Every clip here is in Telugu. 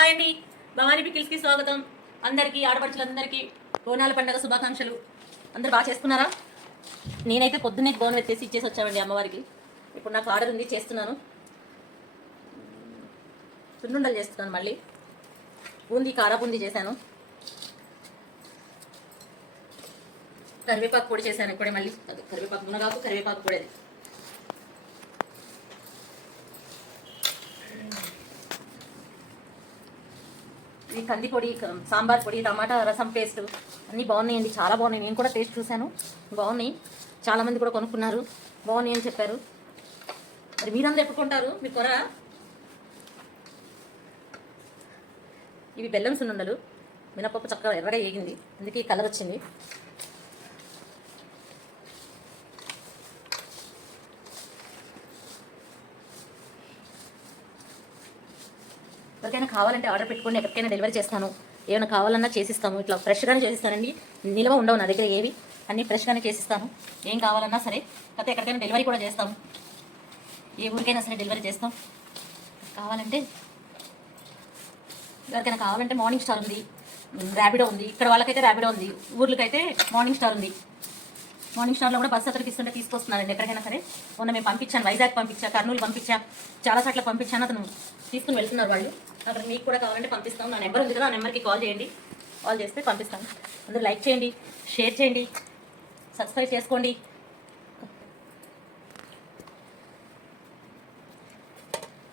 హాయ్ అండి, భవానీ పికిల్స్కి స్వాగతం. అందరికీ ఆడపడుచులందరికీ బోనాల పండుగ శుభాకాంక్షలు. అందరు బాగా చేసుకున్నారా? నేనైతే పొద్దున్నే బోనం ఎత్తేసి ఇచ్చేసి వచ్చామండి అమ్మవారికి. ఇప్పుడు నాకు ఆర్డర్ ఉంది, చేస్తున్నాను. సున్నుండలు చేస్తున్నాను. మళ్ళీ బూందీ, కారా బూందీ చేశాను. కరివేపాకు పొడి చేశాను ఇప్పుడే. మళ్ళీ కరివేపాకు, మునగాకు, కరివేపాకు పొడి. ఈ కంది పొడి, సాంబార్ పొడి, టమాటా రసం పేస్ట్ అన్నీ బాగున్నాయండి, చాలా బాగున్నాయి. నేను కూడా టేస్ట్ చూశాను, బాగున్నాయి. చాలామంది కూడా కొనుక్కున్నారు, బాగున్నాయి అని చెప్పారు. మరి మీరందరూ ఎప్పుడు కొంటారు? మీరు కొనరా? ఇవి బెల్లం సున్నుండలు. మినపప్పు చక్కగా ఎర్రగా వేగింది, అందుకే కలర్ వచ్చింది. ఎవరికైనా కావాలంటే ఆర్డర్ పెట్టుకోండి, ఎక్కడికైనా డెలివరీ చేస్తాను. ఏమైనా కావాలన్నా చేసిస్తాము. ఇట్లా ఫ్రెష్గానే చేసిస్తానండి, నిల్వ ఉండవు నా దగ్గర ఏవి, అన్నీ ఫ్రెష్గానే చేసిస్తాను. ఏం కావాలన్నా సరే, కాకపోతే ఎక్కడికైనా డెలివరీ కూడా చేస్తాము. ఏ ఊరికైనా సరే డెలివరీ చేస్తాం. ఎవరికైనా కావాలంటే మార్నింగ్ స్టార్ ఉంది, ర్యాపిడో ఉంది. ఇక్కడ వాళ్ళకైతే ర్యాపిడో ఉంది, ఊర్లకైతే మార్నింగ్ స్టార్ ఉంది. మార్నింగ్ స్టార్లో కూడా బస్సు అతనికి ఇస్తుంటే తీసుకొస్తున్నానండి ఎక్కడికైనా సరే. మొన్న మేము పంపించాను, వైజాగ్ పంపించా, కర్నూలు పంపించా, చాలా చోట్ల పంపించాను. అతను తీసుకుని వెళ్తున్నారు వాళ్ళు. అక్కడ మీకు కూడా కావాలంటే పంపిస్తాం. నా నెంబర్ ఉంది కదా, ఆ నెంబర్కి కాల్ చేయండి. కాల్ చేస్తే పంపిస్తాను. అందరూ లైక్ చేయండి, షేర్ చేయండి, సబ్స్క్రైబ్ చేసుకోండి.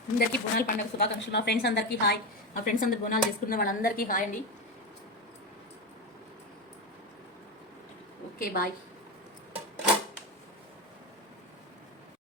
అందరికీ బోనాల పండుగ శుభాకాంక్షలు. మా ఫ్రెండ్స్ అందరికీ హాయ్. మా ఫ్రెండ్స్ అందరు బోనాలు చేసుకున్న వాళ్ళందరికీ హాయ్ అండి. Okay, bye.